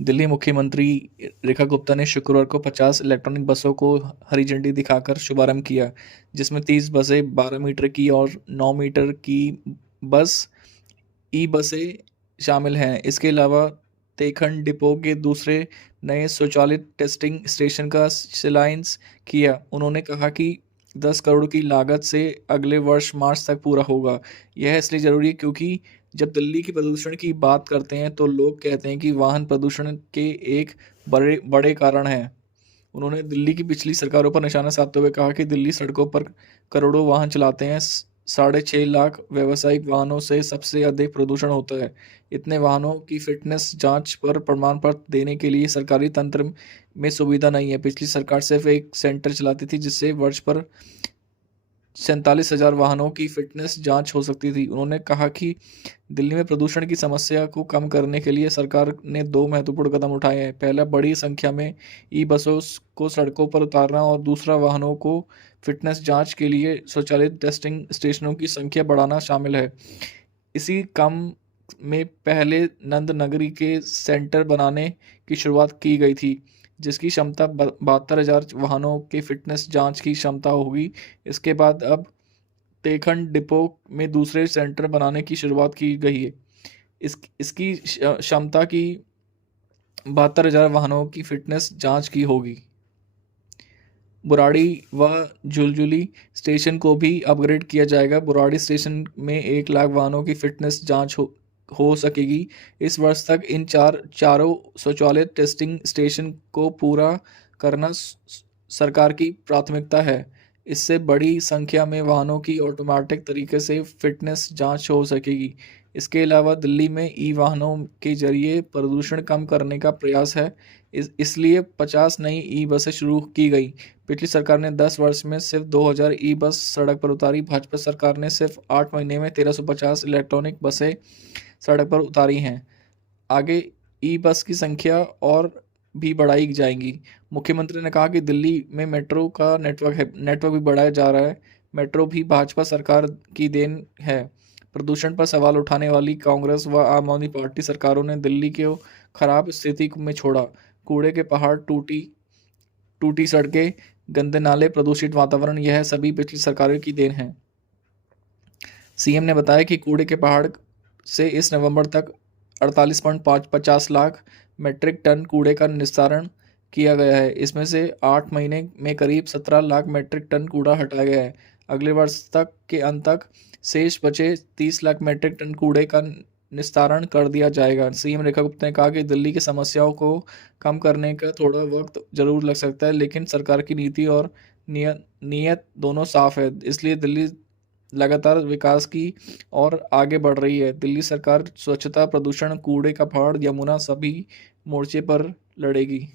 दिल्ली मुख्यमंत्री रेखा गुप्ता ने शुक्रवार को 50 इलेक्ट्रॉनिक बसों को हरी झंडी दिखाकर शुभारंभ किया, जिसमें 30 बसें 12 मीटर की और 9 मीटर की बस ई बसें शामिल हैं। इसके अलावा तेखंड डिपो के दूसरे नए स्वचालित टेस्टिंग स्टेशन का शिलान्यास किया। उन्होंने कहा कि 10 करोड़ की लागत से अगले वर्ष मार्च तक पूरा होगा। यह इसलिए ज़रूरी है क्योंकि जब दिल्ली के प्रदूषण की बात करते हैं तो लोग कहते हैं कि वाहन प्रदूषण के एक बड़े बड़े कारण हैं। उन्होंने दिल्ली की पिछली सरकारों पर निशाना साधते हुए कहा कि दिल्ली सड़कों पर करोड़ों वाहन चलाते हैं। 6.5 लाख व्यावसायिक वाहनों से सबसे अधिक प्रदूषण होता है। इतने वाहनों की फिटनेस जांच पर प्रमाण पत्र देने के लिए सरकारी तंत्र में सुविधा नहीं है। पिछली सरकार सिर्फ एक सेंटर चलाती थी जिससे वर्ष पर 47,000 वाहनों की फिटनेस जांच हो सकती थी। उन्होंने कहा कि दिल्ली में प्रदूषण की समस्या को कम करने के लिए सरकार ने 2 महत्वपूर्ण कदम उठाए हैं। पहला, बड़ी संख्या में ई बसों को सड़कों पर उतारना और दूसरा, वाहनों को फिटनेस जांच के लिए स्वचालित टेस्टिंग स्टेशनों की संख्या बढ़ाना शामिल है। इसी क्रम में पहले नंद नगरी के सेंटर बनाने की शुरुआत की गई थी, जिसकी क्षमता 72,000 वाहनों के फिटनेस जांच की क्षमता होगी। इसके बाद अब तेखंड डिपो में दूसरे सेंटर बनाने की शुरुआत की गई है। इसकी क्षमता की 72,000 वाहनों की फिटनेस जांच की होगी। बुराड़ी व झुलझुली स्टेशन को भी अपग्रेड किया जाएगा। बुराड़ी स्टेशन में 1 लाख वाहनों की फिटनेस जांच हो सकेगी। इस वर्ष तक इन चारों स्वचालित टेस्टिंग स्टेशन को पूरा करना सरकार की प्राथमिकता है। इससे बड़ी संख्या में वाहनों की ऑटोमेटिक तरीके से फिटनेस जांच हो सकेगी। इसके अलावा दिल्ली में ई वाहनों के जरिए प्रदूषण कम करने का प्रयास है। इसलिए 50 नई ई बसें शुरू की गई। पिछली सरकार ने 10 वर्ष में सिर्फ 2,000 ई बस सड़क पर उतारी। भाजपा सरकार ने सिर्फ 8 महीने में 1350 इलेक्ट्रॉनिक बसें सड़क पर उतारी हैं। आगे ई बस की संख्या और भी बढ़ाई जाएंगी। मुख्यमंत्री ने कहा कि दिल्ली में मेट्रो का नेटवर्क भी बढ़ाया जा रहा है। मेट्रो भी भाजपा सरकार की देन है। प्रदूषण पर सवाल उठाने वाली कांग्रेस व आम आदमी पार्टी सरकारों ने दिल्ली को खराब स्थिति में छोड़ा। कूड़े के पहाड़, टूटी सड़कें, गंदे नाले, प्रदूषित वातावरण, यह सभी पिछली सरकारों की देन है। सीएम ने बताया कि कूड़े के पहाड़ से इस नवंबर तक 48.50 लाख मीट्रिक टन कूड़े का निस्तारण किया गया है। इसमें से 8 महीने में करीब 17 लाख मीट्रिक टन कूड़ा हटाया गया है। अगले वर्ष तक के अंत तक शेष बचे 30 लाख मीट्रिक टन कूड़े का निस्तारण कर दिया जाएगा। सीएम रेखा गुप्ता ने कहा कि दिल्ली की समस्याओं को कम करने का थोड़ा वक्त जरूर लग सकता है, लेकिन सरकार की नीति और नीयत दोनों साफ है। इसलिए दिल्ली लगातार विकास की और आगे बढ़ रही है। दिल्ली सरकार स्वच्छता, प्रदूषण, कूड़े का पहाड़, यमुना सभी मोर्चे पर लड़ेगी।